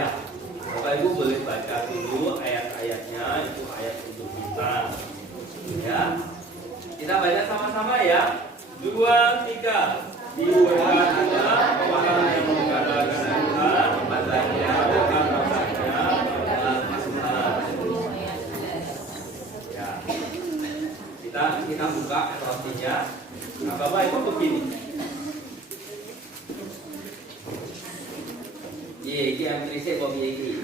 Ya, Bapak Ibu boleh baca dulu ayat-ayatnya, itu ayat untuk kita. Ya, kita baca sama-sama ya. 2, 3. Dibuatkanlah kepala yang mengatakan Tuhan, matanya bukan rasanya adalah Tuhan. Ya, kita buka rotinya. Nah, Bapak Ibu begini. Iki ambilise kok iki.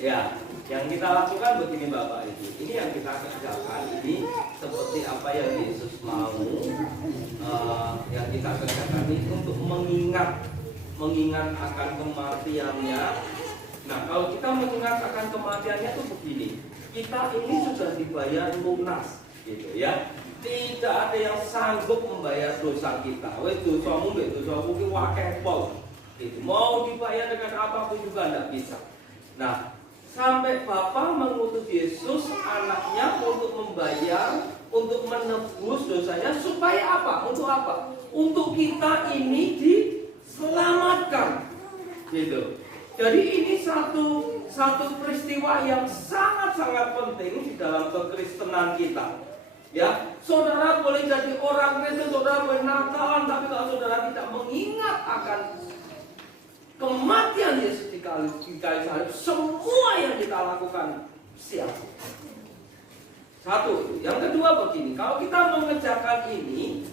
Ya, yang kita lakukan begini Bapak Ibu. Ini yang kita kerjakan ini seperti apa yang Yesus mau yang kita kerjakan ini untuk mengingat akan kematiannya. Nah, kalau kita mengingat akan kematiannya itu begini. Kita ini sudah dibayar lunas gitu ya. Tidak ada yang sanggup membayar dosa kita. Wes dosamu mbek dosaku ki akeh pol. Itu mau dibayar dengan apapun juga tidak bisa. Nah, sampai Bapa mengutus Yesus anaknya untuk membayar, untuk menebus dosanya supaya apa? Untuk apa? Untuk kita ini diselamatkan. Gitu. Jadi ini satu peristiwa yang sangat-sangat penting di dalam kekristenan kita. Ya, saudara boleh jadi orang Kristen, saudara boleh nakalan, tapi kalau saudara tidak mengingat akan kematian Yesus di kayu salib, semua yang kita lakukan sia-sia. Satu. Yang kedua begini, kalau kita mengerjakan ini,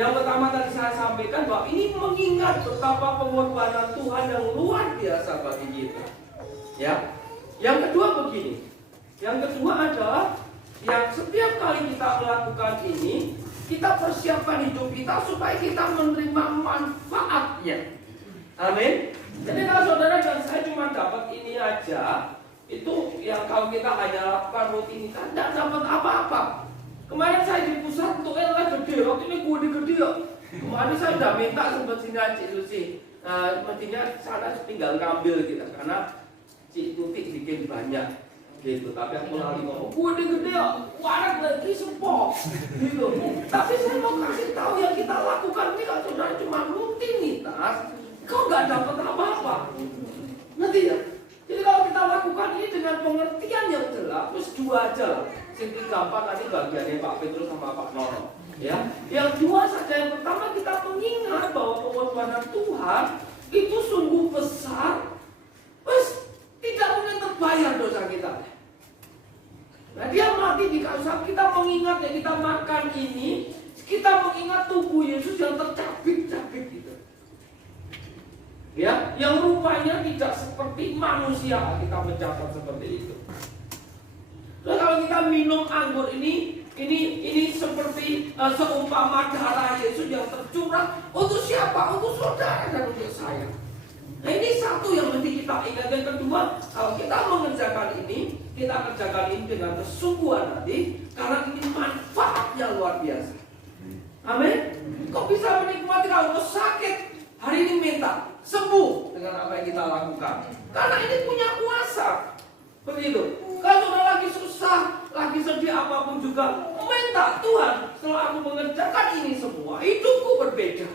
yang pertama tadi saya sampaikan bahwa ini mengingat betapa pengorbanan Tuhan yang luar biasa bagi kita. Ya. Yang kedua begini. Yang kedua adalah yang setiap kali kita melakukan ini, kita persiapkan hidup kita supaya kita menerima manfaatnya. Amin. Jadi kalau saudara dan saya cuma dapat ini aja, itu yang kalau kita hanya lakukan rutinitas, tidak dapat apa-apa. Kemarin saya di pusat untuk gede, waktu ini gue gede ya. Kemarin saya udah minta sempat sini Cik Susi, mestinya sana tinggal ngambil gitu, karena Cik Tuti bikin banyak gitu. Tapi aku lagi ngomong, gue gede ya, warak lagi sepok gitu. Tapi saya mau kasih tahu yang kita lakukan ini kalau saudara cuma rutinitas, kau nggak dapat apa-apa. Nanti ya. Jadi kalau kita lakukan ini dengan pengertian yang jelas, terus dua aja lah. Sing gampang tadi bagiannya Pak Petrus sama Pak Nono. Ya, yang dua saja. Yang pertama kita mengingat bahwa pengorbanan Tuhan itu sungguh besar. Terus tidak mungkin terbayar dosa kita. Nah, dia mati di kayu salib. Kita mengingat yang kita makan ini, kita mengingat tubuh Yesus yang tercabik-cabik gitu. Ya, yang rupanya tidak seperti manusia, kita mencatat seperti itu. Nah, kalau kita minum anggur ini seperti seumpama darah Yesus yang tercurah untuk siapa? Untuk saudara dan untuk saya. Nah, ini satu yang mesti kita ingat. Yang kedua, kalau kita mengerjakan ini, kita kerjakan ini dengan kesungguhan hati, karena ini manfaatnya luar biasa. Amin. Kok bisa menikmati kalau sakit? Hari ini minta sembuh dengan apa yang kita lakukan. Karena ini punya kuasa. Begitu. Kalau sudah lagi susah, lagi sedih apapun juga, minta Tuhan, setelah aku mengerjakan ini semua, hidupku berbeda.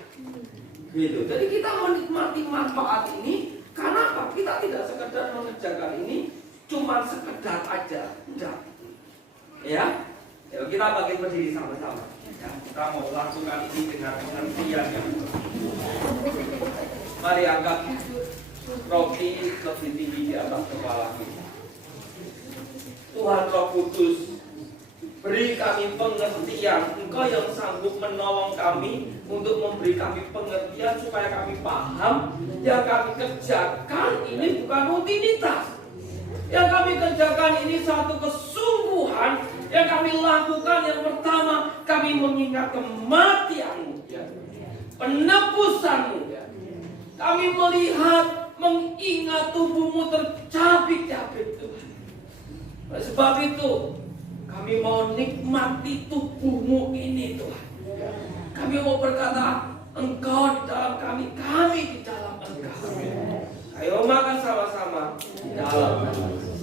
Gitu. Jadi kita menikmati manfaat ini karena apa? Kita tidak sekedar mengerjakan ini cuma sekedar aja. Enggak. Ya. Yuk kita bagi berdiri sama-sama. Ya, kita mau lakukan ini dengan pengertian yang mari angkat roti lebih tinggi di atas kepala kita. Tuhan Roh Kudus, beri kami pengertian. Engkau yang sanggup menolong kami untuk memberi kami pengertian supaya kami paham. Yang kami kerjakan ini bukan rutinitas. Yang kami kerjakan ini satu kesungguhan. Yang kami lakukan yang pertama, kami mengingat kematian-Mu, ya. Penebusan-Mu, ya. Kami melihat, mengingat tubuh-Mu tercabik-cabik, Tuhan. Sebab itu kami mau nikmati tubuh-Mu ini, Tuhan. Kami mau berkata, Engkau di dalam kami, kami di dalam Engkau. Ayo makan sama-sama di dalam nama Yesus.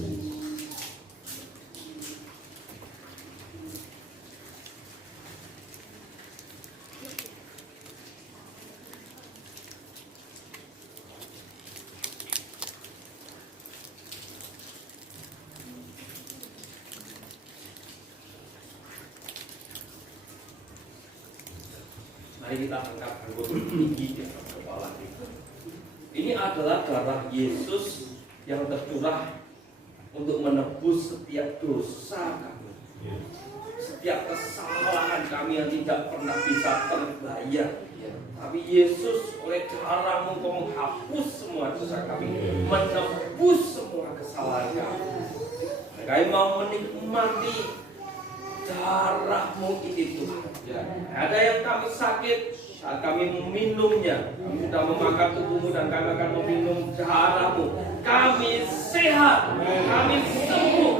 Mari kita angkat anggota tinggi di atas kepala kita. Ini adalah darah Yesus yang tercurah untuk menebus setiap dosa kami, setiap kesalahan kami yang tidak pernah bisa terbayar. Tapi Yesus oleh darah-Mu menghapus semua dosa kami, menebus semua kesalahan kami. Kami mau menikmati darah-Mu itu Tuhan. Ada yang kami sakit, saat kami meminumnya, kami sudah memakan tubuh-Mu dan kami akan meminum darah-Mu, kami sehat, kami sembuh.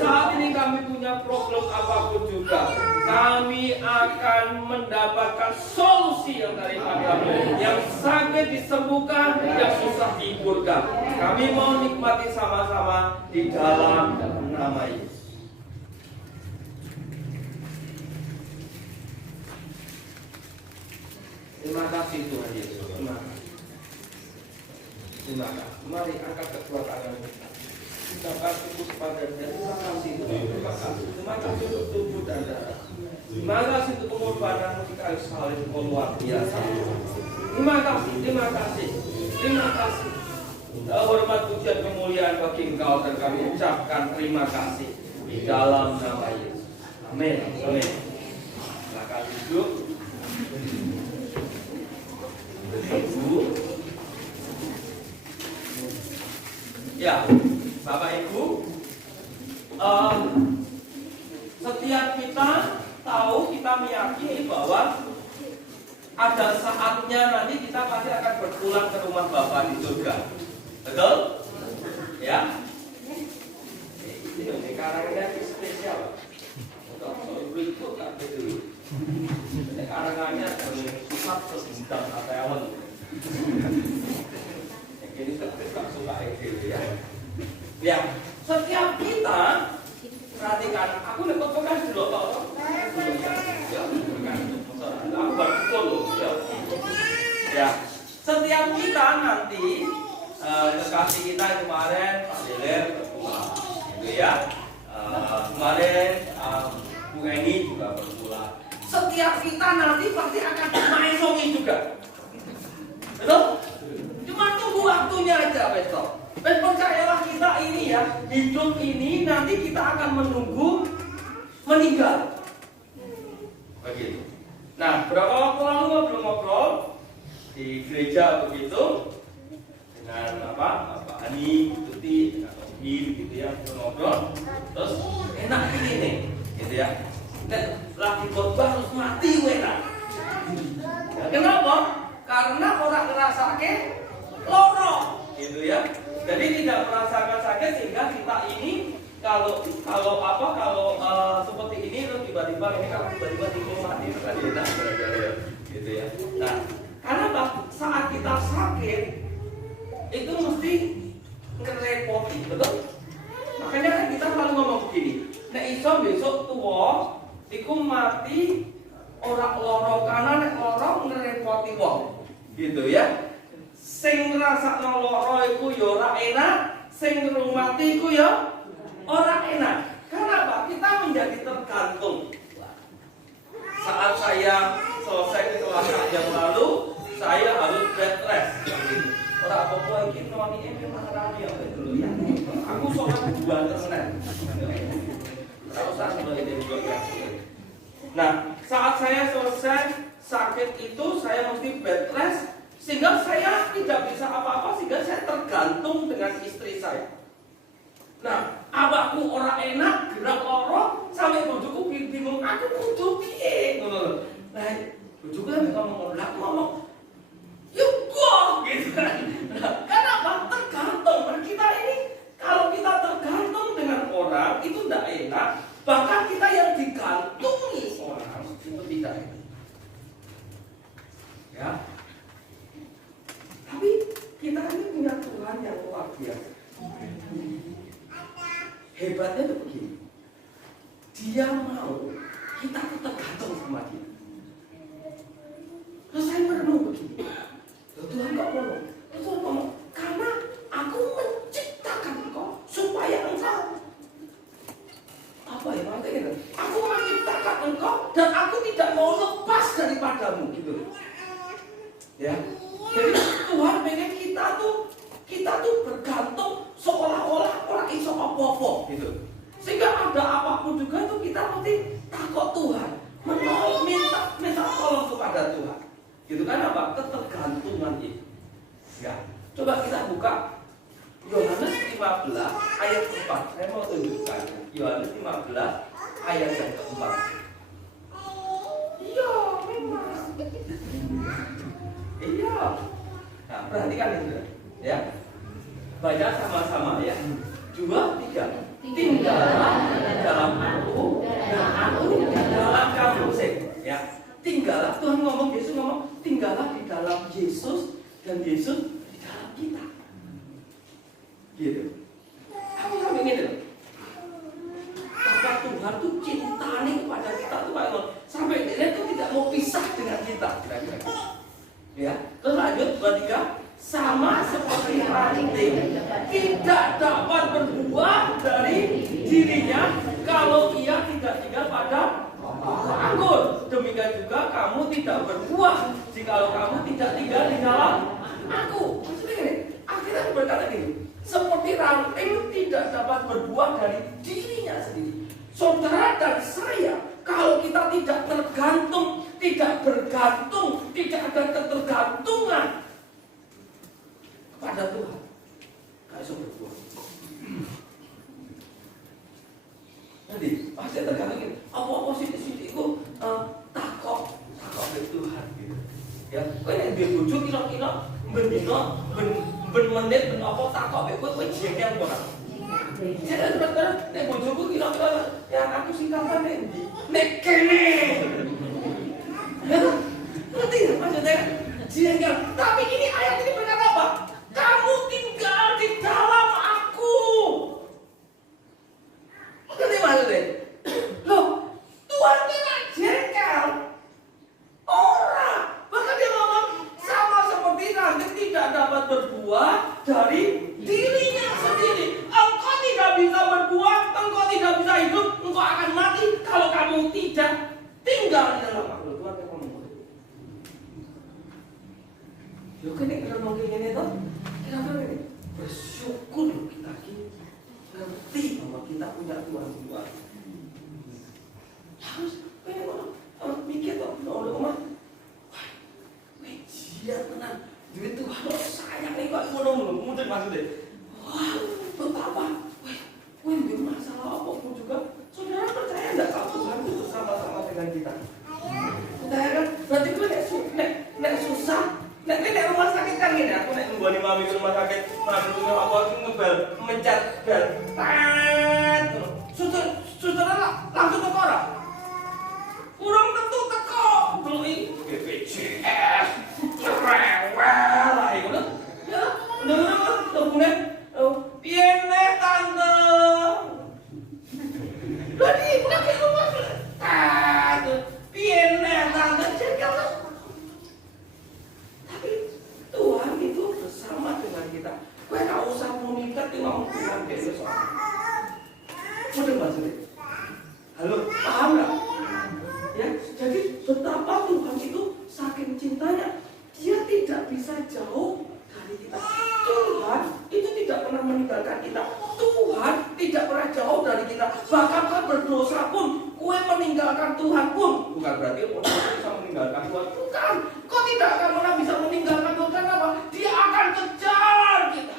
Saat ini kami punya problem apapun juga, kami akan mendapatkan solusi yang daripada-Mu. Yang sakit disembuhkan, yang susah dihiburkan. Kami mau nikmati sama-sama di dalam nama Yesus. Terima kasih Tuhan Yesus. Terima kasih. Terima kasih. Mari angkat kedua tangan kita. Kita bersyukur kepada Dia. Terima kasih Tuhan. Terima kasih. Terima kasih untuk tubuh dan darah. Terima kasih untuk pengorbanan di kayu salib luar biasa. Terima kasih. Terima kasih. Terima kasih. Hormat, pujian, kemuliaan bagi Engkau dan kami ucapkan terima kasih di dalam nama Yesus. Amin. Amin. Silakan duduk. Ibu, ya, Bapak Ibu, setiap kita tahu, kita meyakini bahwa ada saatnya nanti kita pasti akan berpulang ke rumah Bapa di surga, betul? Ya, ini karangannya spesial, untuk berikut tak betul. Ini karangannya susah sebintang karyawan. Ini tak suka itu ya. Ya, setiap kita perhatikan. Aku nekot kan dulu toh. Ya, bukan. Aku baru follow ya. Ya, setiap kita nanti kekasih kita kemarin Pak Deler berpulang, gitu ya. Kemarin Bu Eni juga berpulang. Setiap kita nanti pasti akan maesongi juga, betul? Cuma tunggu waktunya aja besok. Dan percayalah kita ini ya, hidup ini nanti kita akan menunggu meninggal. Begitu. Nah, berapa waktu lalu ngobrol-ngobrol di gereja begitu dengan Pak Ani, Tuti, dengan Om Hir, gitu ya, ngobrol. Terus enak ini nih, gitu ya. Lagi khotbah harus mati enak. Kenapa? Karena orang ngerasa loro, gitu ya. Jadi tidak merasakan sakit sehingga kita ini kalau seperti ini terus tiba-tiba ini kalau tiba-tiba timbul mati itu kan enak, gitu ya. Nah, karena saat kita sakit itu mesti ngerepoti, betul? Makanya kan kita selalu ngomong begini. Nek iso besok tua iku mati ora loro kanan nek loro ngrepoti wong. Gitu ya. Sing ngrasakno loro iku ya ora enak, sing ngrumati iku ya ora enak. Kenapa? Kita menjadi tergantung. Saat saya selesai kecelakaan yang lalu, saya harus bed rest. Ora apa-apa iki noni memang rapi ya dulu ya. Aku sholat bulan tenan. Ora usah sebenarnya juga ya. Nah, saat saya selesai sakit itu saya mesti bed rest sehingga saya tidak bisa apa-apa sehingga saya tergantung dengan istri saya. Nah, awakku ora enak, gerak loro, sampai bojoku bingung aku kudu piye ngono lho. Nah, bojoku kan ngomong, "Yuk go!" gitu kan. Nah, kenapa? Tergantung. Nah, kita ini kalau kita tergantung dengan orang itu tidak enak, bahkan kita yang digantungi orang itu tidak enak. Ya. Tapi kita ini punya Tuhan yang luar biasa. Hebatnya itu begini. Dia mau kita tergantung sama dia. Terus saya merenung begini. Tuhan kok ngomong? Tuhan ngomong, karena aku menciptakan engkau supaya engkau apa ya maksudnya? Aku menciptakan engkau dan aku tidak mau lepas daripadamu gitu. Ya. Jadi Tuhan pengen kita tuh bergantung seolah-olah orang iso apa-apa gitu. Sehingga ada apapun juga tuh kita mesti takut Tuhan, minta tolong kepada Tuhan. Gitu kan apa? Ketergantungan itu. Ya. Coba kita buka Yohanes 15 ayat 4. Saya mau tunjukkan Yohanes 15 ayat yang keempat. Iya, memang. Iya. Nah, perhatikan itu ya. Baca sama-sama ya. 2, 3. Tinggallah dalam aku dan aku dalam kamu. Ya. Tinggallah, Tuhan ngomong, Yesus ngomong, tinggallah di dalam Yesus dan Yesus di dalam kita. Gitu. Aku sampai gitu. Maka Tuhan tuh cintanya kepada kita tuh kayak sampai dia tuh tidak mau pisah dengan kita. Kira-kira. Ya. Terus lanjut 2, 3. Sama seperti ranting tidak dapat berbuah dari dirinya kalau ia tidak tinggal pada anggur. Demikian juga kamu tidak berbuah jikalau kamu tidak tinggal di dalam aku. Maksudnya gini, akhirnya berkata gini, seperti ranting tidak dapat berbuah dari dirinya sendiri. Saudara dan saya, kalau kita tidak tergantung, tidak bergantung, tidak ada ketergantungan pada Tuhan, gak bisa berbuah. Jadi pasti tergantung ini. Apa sih itu takut dari Tuhan gitu. Ya, kowe nek duwe bojo kira-kira bendino ben menit ben apa takut kowe jengkel ora. Jadi bener nek bojoku kira-kira ya aku sing kapan nek kene. Ngerti maksudnya jengkel. Tapi ini ayat ini berkata apa? Kamu tinggal di dalam aku. Ngerti maksudnya? Loh, Tuhan tidak jengkel. Orang. Bahkan dia ngomong sama seperti ranting tidak dapat berbuah dari dirinya sendiri. Engkau tidak bisa berbuah, engkau tidak bisa hidup, engkau akan mati kalau kamu tidak tinggal di dalam aku. Tuhan yang ngomong. Yo kan nek ngomong ngene to, kira-kira ini bersyukur kita ngerti bahwa kita punya Tuhan. Harus pengen mikir toh, omah. Wah, jiat tenan. Duit Tuhan sayang nih kok ngono mungkin maksudnya. Wah, betapa. Wah, di masalah apapun juga, saudara percaya enggak kalau Tuhan itu bersama-sama dengan kita? Percaya kan? Berarti gue nek susah, nek rumah sakit kan gini, aku nek nunggu mami ke rumah sakit, masuk apa aku ngebel, mencet bel, tet, saudara langsung teko ora? Kurang tentu teko, beli BPJS, rewel lah itu, ya, udah kemudian, piye nek tante, berarti udah ke rumah sakit, piye nek tante, jengkel. Tapi Tuhan itu bersama dengan kita. Gue gak usah mengikat di ngomong Tuhan kayak gitu. Udah maksudnya? Halo, paham gak? Ya, jadi betapa Tuhan itu saking cintanya, dia tidak bisa jauh dari kita. Tuhan itu tidak pernah meninggalkan kita. Tuhan tidak pernah jauh dari kita. Bahkan kau berdosa pun, kue meninggalkan Tuhan pun. Bukan berarti orang bisa meninggalkan Tuhan. Bukan. Kau tidak akan pernah bisa meninggalkan Tuhan. Kenapa? Dia akan kejar kita.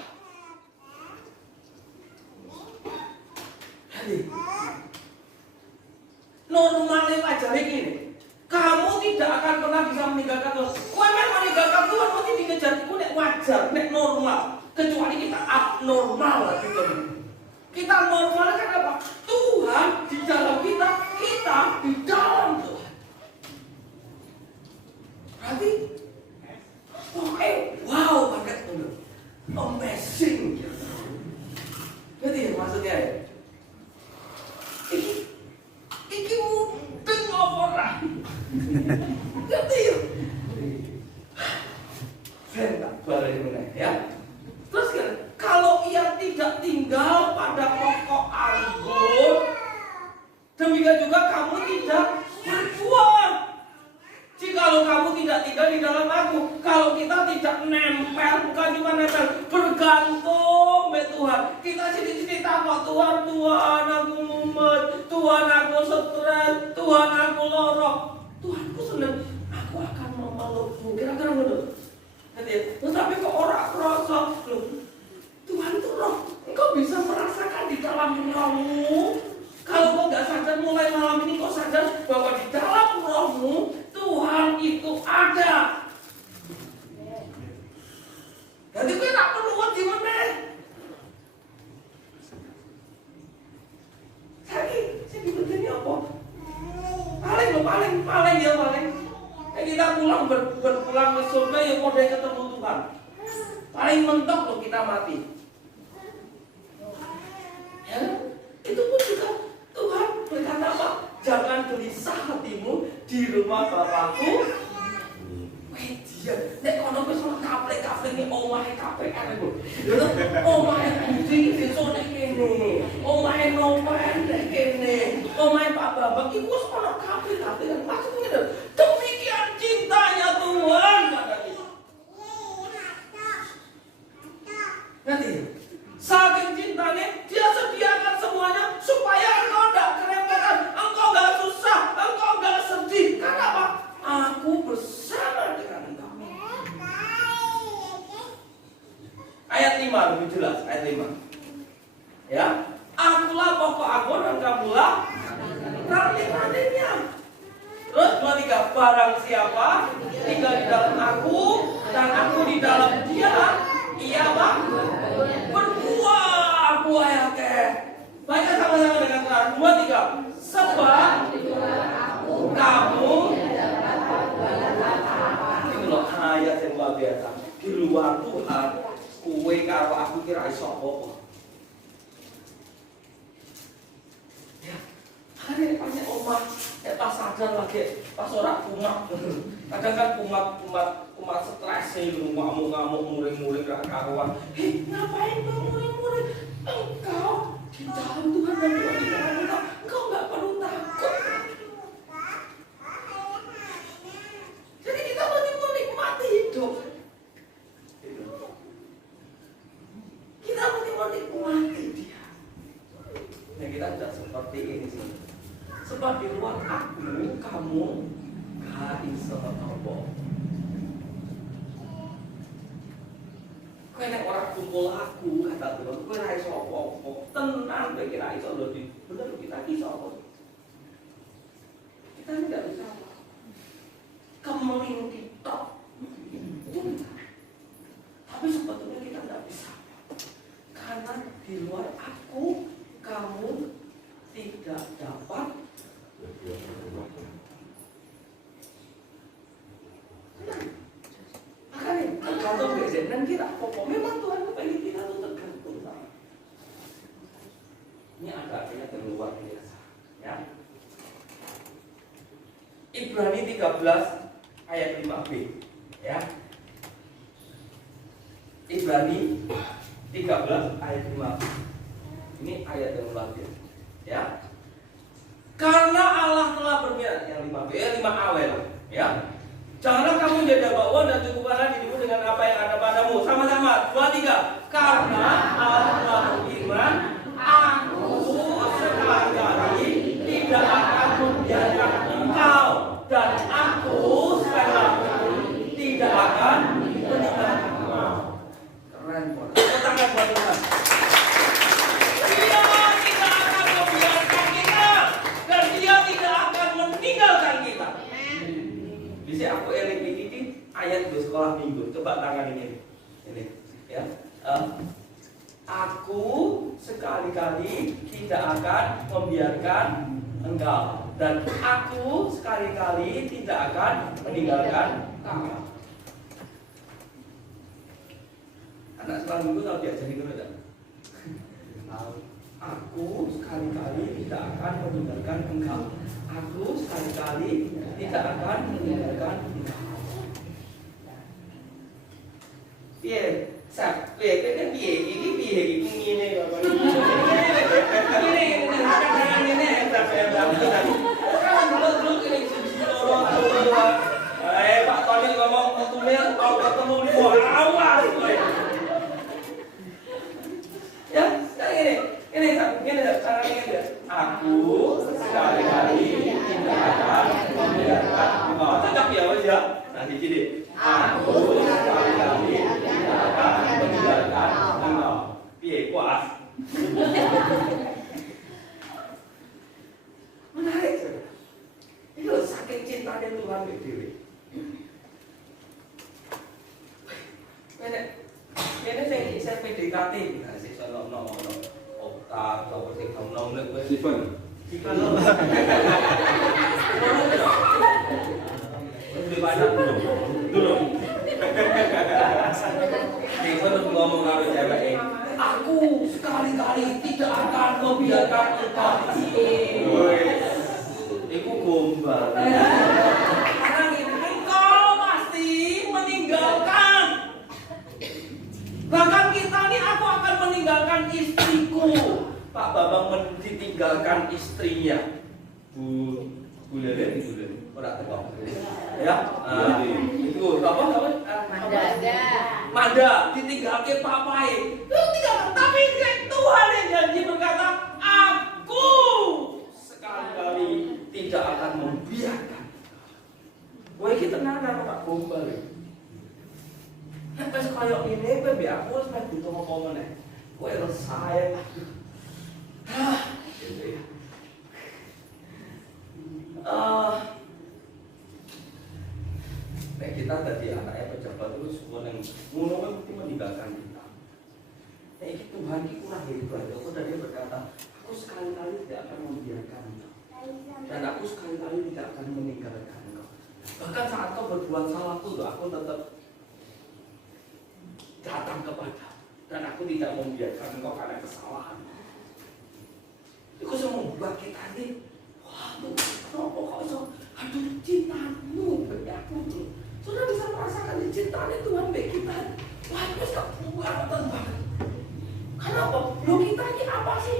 Jadi normalnya wajar ini. Kamu tidak akan pernah bisa meninggalkan Tuhan. Kue meninggalkan Tuhan mesti dikejar. Kue nek wajar, nek normal. Kecuali kita abnormal gitu. Kita normal kan apa? Tuhan di dalam kita, kita di dalam Tuhan. Berarti wow banget tuh. Amazing. Jadi maksudnya ya. Iki mudeng apa ora? Ngerti ya? Saya tak balik meneh ya. Terus kan, kalau ia tidak tinggal pada pokok anggur, demikian juga kamu tidak berbuah. tinggal di dalam aku. Kalau kita tidak nempel, bukan cuma nempel, bergantung be Tuhan. Kita sini-sini takut Tuhan, Tuhan aku mumet, Tuhan aku stres, Tuhan aku lorok. Tuhanku senang, aku akan memelukmu. Kira-kira betul. Tetapi kok orang kerasa, Tuhan itu roh. Engkau bisa merasakan di dalam rohmu. Kalau kau nggak sadar mulai malam ini kau sadar bahwa di dalam rohmu Tuhan itu ada. Jadi kau tak perlu di mana. Saya dibutuhkan apa? Paling ya. Kita pulang berpulang ke surga ya kau udah ketemu Tuhan. Paling mentok loh kita mati. Ya, itu pun juga Tuhan berkata apa? Jangan gelisah hatimu di rumah Bapakku. Dia, nek kono wis ora kaplek-kaplek iki omahe KPR iku. Lho, omahe kucing desone kene. Omahe nopen kene. Omahe Pak Bambang iku wis ono kaplek-kaplek. Maksudku ngene. Demikian cintanya Tuhan pada kita. Nanti saking cintanya dia sediakan semuanya supaya engkau tidak kerepotan, engkau tidak susah, engkau tidak sedih. Kenapa? Aku bersama dengan engkau. Ayat 5 lebih jelas, ayat 5. Ya, akulah pokok agon dan kamulah ranting-rantingnya. Terus 2-3, barang siapa tinggal di dalam aku dan aku di dalam dia, ia berbuah yang akeh. Baca sama-sama dengan Tuhan. 2-3. Sebab kamu ini loh ayat yang luar biasa. Di luar Tuhan, kue karo aku kira iso apa. Ya, hari pas omah, pas sadar lagi, pas orang kumat. Kadang kan kumat stres sih, ngamuk-ngamuk, muring-muring gak karuan. Ngapain kau muring-muring? Engkau di dalam Tuhan dan Tuhan di dalam kita, engkau gak perlu takut. Jadi kita menikmati hidup. Kita menikmati dia. Nah, kita tidak seperti ini sih. Sebab di luar aku, kamu gak bisa apa. Kau nek orang kumpul aku kata Tuhan, kau rai sopo, tenang, kau kira iso lebih benar kita iso apa? Kita tidak bisa apa. Kemeling kita, tapi sebetulnya kita tidak bisa karena di luar aku, kamu tidak dapat. Makanya tergantung dan kita pokok. Memang Tuhan pengen kita tuh tergantung sama. Ini ada artinya luar biasa. Ya. Ibrani 13 ayat 5b. Ya. Ibrani 13 ayat 5b. Ini ayat yang luar biasa. Ya. Karena Allah telah berfirman yang 5b, 5a ya. Janganlah kamu menjadi bawah dan cukupkanlah dirimu dengan apa yang ada padamu. Sama-sama, 2-3. Karena Allah telah berfirman, aku sekali-kali tidak akan membiarkan engkau, dan aku sekali-kali tidak akan meninggalkan engkau. Keren banget. Tepuk tangan buat Tuhan. Dia tidak akan membiarkan kita, dan dia tidak akan meninggalkan kita. Bisa aku eling ini ayat di sekolah minggu. Coba tangan ini ya. Aku sekali-kali tidak akan membiarkan engkau, dan aku sekali-kali tidak akan meninggalkan engkau. Anak sekolah minggu tahu diajari dulu tak? Aku sekali-kali tidak akan meninggalkan engkau. Aku sekali-kali tidak akan meninggalkan engkau. Piye? Sak, piye kan piye? Iki piye iki ngene Bapak. Ngene sampai Pak Tony Wah, awas gue. Ya, sekarang ini caranya ini. Aku sekali-kali tidak akan membiarkan. Oh, cocok ya, Mas ya. Nanti gini. Aku sekali-kali tidak akan membiarkan. Piye kuas? Menarik, saudara. Itu saking cintanya Tuhan ke diri. Ini saya PDKT, saya sono otak atau sing nom nek wis Stephen. Lebih banyak dulu. Stephen ngomong karo cewek, aku sekali-kali tidak akan membiarkan engkau. Iku gombal. Karena engkau pasti meninggalkan. Bahkan kita nih, aku akan meninggalkan istriku. Pak Bambang ditinggalkan istrinya. Bu Lele, orang tengok. Ya, itu apa? Manda ditinggalkan papai. Tapi Tuhan yang janji berkata, aku sekali-kali tidak akan membiarkan. Wah, kita tenang Pak Gombal. Pas kayak ini, baby aku harus main butuh ngomong nih. Gue resah ya. Gitu ya. Kita tadi anaknya pejabat itu semua yang ngono mesti meninggalkan kita. Ini Tuhan ini kurang hebat. Aku tadi berkata, aku sekali-kali tidak akan membiarkan engkau. Dan aku sekali-kali tidak akan meninggalkan engkau. Bahkan saat kau berbuat salah pun, aku tetap datang kepada, dan aku tidak membiarkan engkau karena kesalahan. Itu semua membuat kita ini, waduh, kenapa kau so, aduh cintamu bagi aku tuh. Sudah bisa merasakan cintanya Tuhan bagi kita. Wah, itu sangat banget. Kenapa? Loh, kita ini apa sih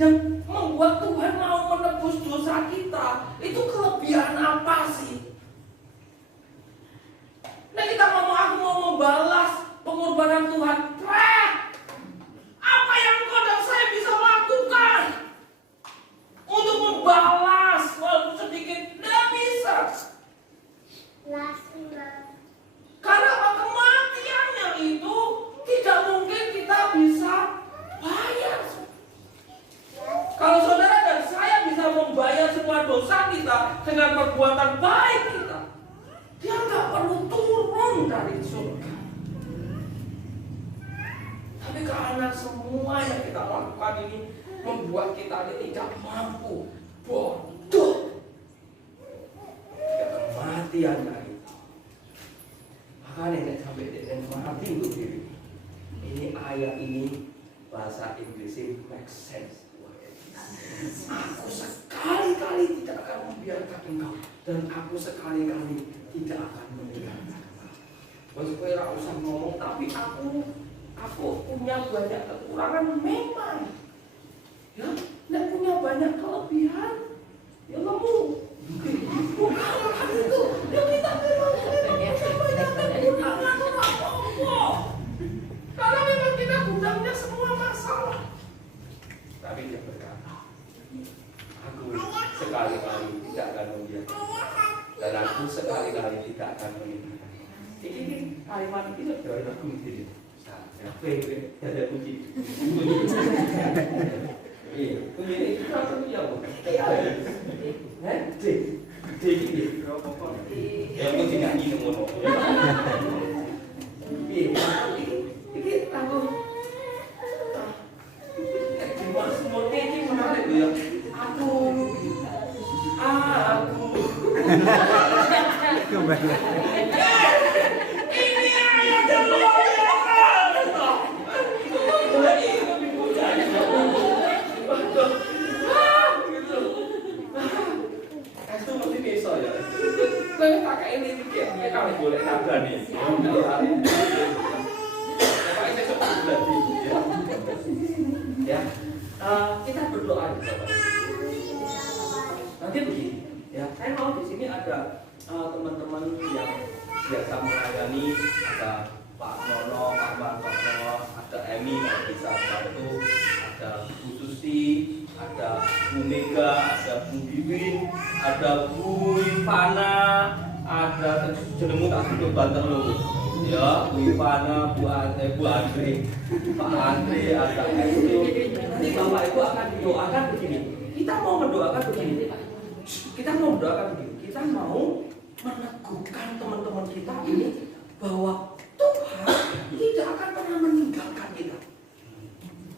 yang membuat Tuhan mau menebus dosa kita? Itu kelebihan apa sih? Nah, kita ngomong aku mau membalas pengorbanan Tuhan. Apa yang kau dan saya bisa lakukan untuk membalas walaupun sedikit? Tidak bisa. Karena kematiannya itu tidak mungkin kita bisa bayar. Kalau saudara dan saya bisa membayar semua dosa kita dengan perbuatan baik kita, dia nggak perlu turun dari surga. Tapi karena semua yang kita lakukan ini membuat kita ini tidak mampu, bodoh. Kematian dari itu. Makanya saya sampai dengan mati untuk diri. Ini ayat ini bahasa Inggrisnya make sense. Aku sekali-kali tidak akan membiarkan engkau, dan aku sekali-kali tidak akan meninggalkan engkau. Maksudnya tidak usah ngomong, tapi aku punya banyak kekurangan memang. Ya, tidak punya banyak kelebihan. Ya kamu bukan itu. Ya kita memang punya banyak kekurangan apa-apa. Karena memang kita gudangnya semua masalah. Tapi dia berkata, aku sekali-kali tidak akan membiarkan, dan aku sekali-kali tidak akan meninggalkan. Ini kalimat ini sudah ada kunci. Ya, ada kunci. Iya, kunci ini kita perlu ya, bukan? D ini. Ya, kunci nyanyi ngono. Iya, ini aku. Semuanya ini menarik ya. Aku. Ini ayat yang luar biasa. Itu mesti bisa ya. Saya pakai ini dia kami boleh nada nih. Pakai besok berarti ya. Kita berdoa Bapak. Nanti begini, ya. Saya mau di sini ada teman-teman yang biasa melayani, ada Bu Mega, ada Bu Wiwin, ada Bu Ivana, ada jenengmu tak sebut banter lu. Ya, Bu Ivana, Bu Andre, Pak Andre, ada itu. Nanti Bapak Ibu akan didoakan begini. Kita mau mendoakan begini. Kita mau meneguhkan teman-teman kita ini bahwa Tuhan tidak akan pernah meninggalkan kita.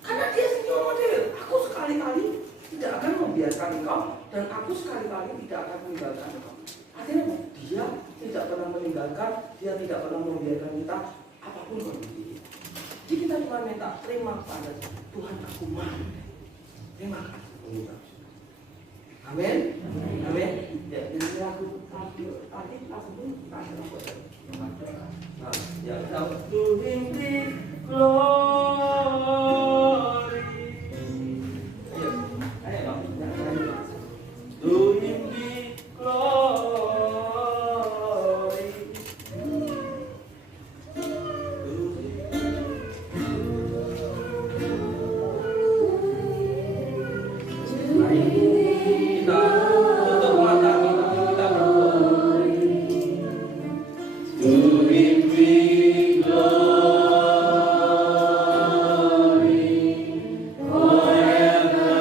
Karena Dia sendiri model. Aku sekali-kali tidak akan membiarkan engkau, dan aku sekali-kali tidak akan meninggalkan engkau. Artinya Dia tidak pernah meninggalkan, Dia tidak pernah membiarkan kita apapun kondisi. Jadi kita cuma minta terima pada Tuhan, aku mau. Terima kasih. Amin. Amin. Ya, jadi aku tadi langsung kasih. Ya, to Him be glory. Ayo, to Him be glory. Mari kita tutup mata kita berdoa. To Him be glory forever.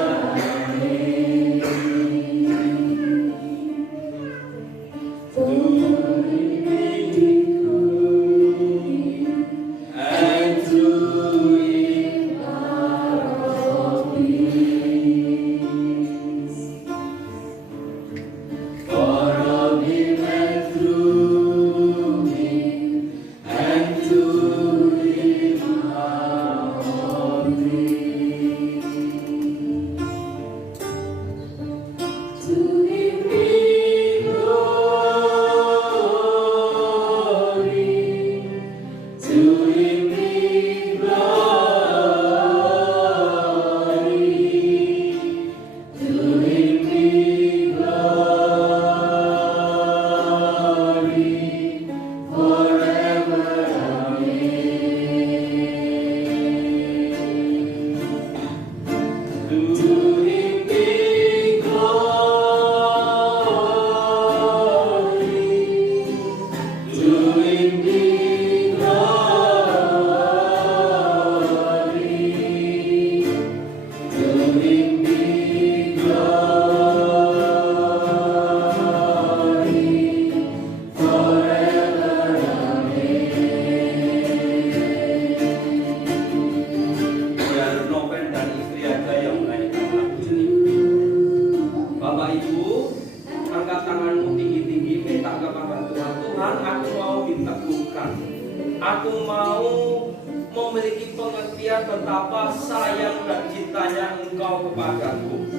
To Him be glory and to Him our peace. For of Him and through Him and to Him are all things. To Him be glory, to Him be glory, to Him be glory forever. Amen. To Him be glory, to Him be glory, to Him be glory forever. Biar Noven dan istri aja yang menyanyikan lagu ini. Bapak Ibu, angkat tanganmu tinggi-tinggi, minta kepada Tuhan. Tuhan, aku mau diteguhkan. Aku mau memiliki pengertian betapa sayang dan cintanya Engkau kepadaku.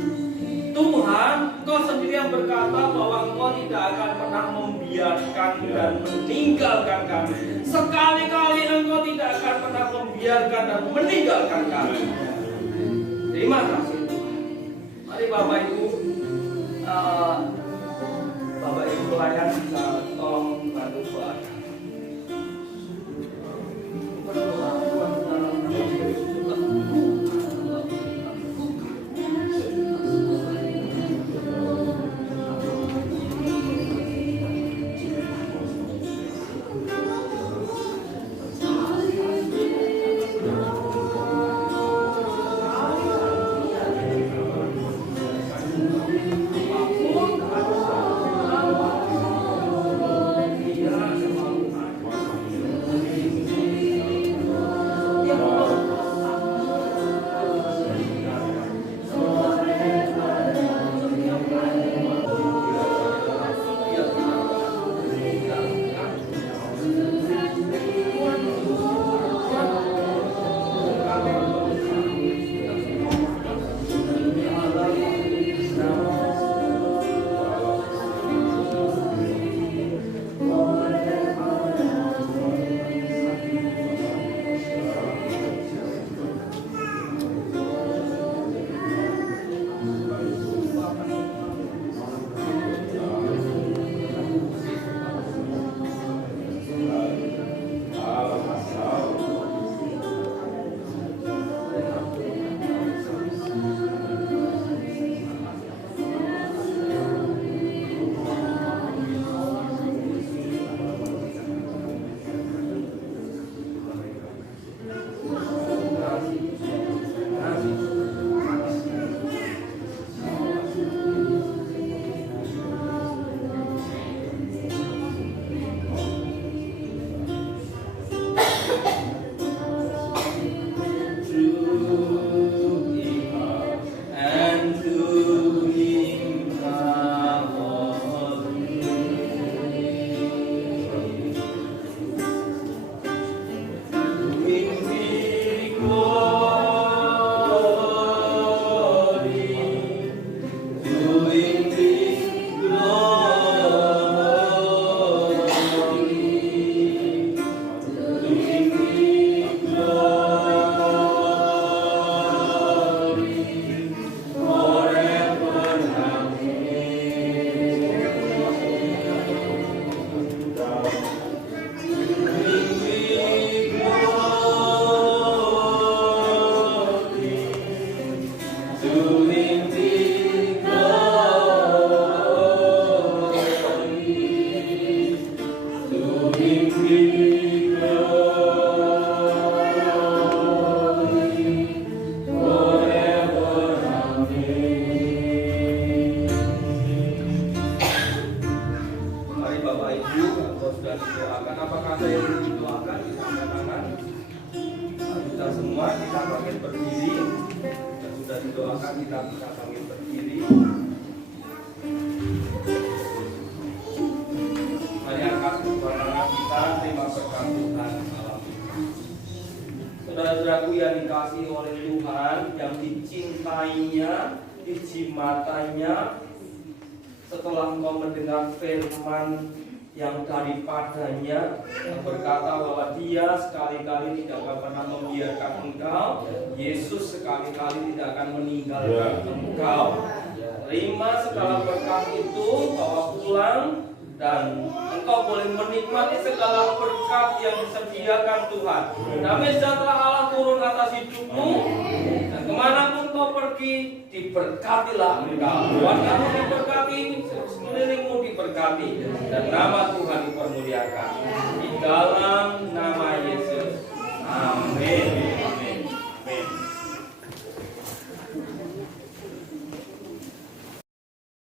Tuhan, Engkau sendiri yang berkata bahwa Engkau tidak akan pernah membiarkan dan meninggalkan kami. Sekali-kali Engkau tidak akan pernah membiarkan dan meninggalkan kami. Terima kasih Tuhan. Mari Bapak Ibu, Bapak Ibu pelayan bisa tolong bantu doa. Ibu, kalau sudah didoakan, apakah ada yang belum didoakan? Angkat tangan. Kita semua kita bangkit berdiri. Jika sudah didoakan, kita bisa bangkit berdiri. Mari angkat kedua tangan kita, terima berkat Tuhan. Saudara-saudaraku yang dikasihi oleh Tuhan, yang dicintainya, dijimatanya, setelah engkau mendengar firman yang daripadanya yang berkata bahwa Dia sekali-kali tidak akan pernah membiarkan engkau, Yesus sekali-kali tidak akan meninggalkan engkau. Terima segala berkat itu, bawa pulang, dan engkau boleh menikmati segala berkat yang disediakan Tuhan. Damai sejahtera Allah turun atas hidupmu, dan kemanapun kau pergi, diberkatilah engkau. Keluargamu diberkati, sekelilingmu diberkati, dan nama Tuhan dipermuliakan.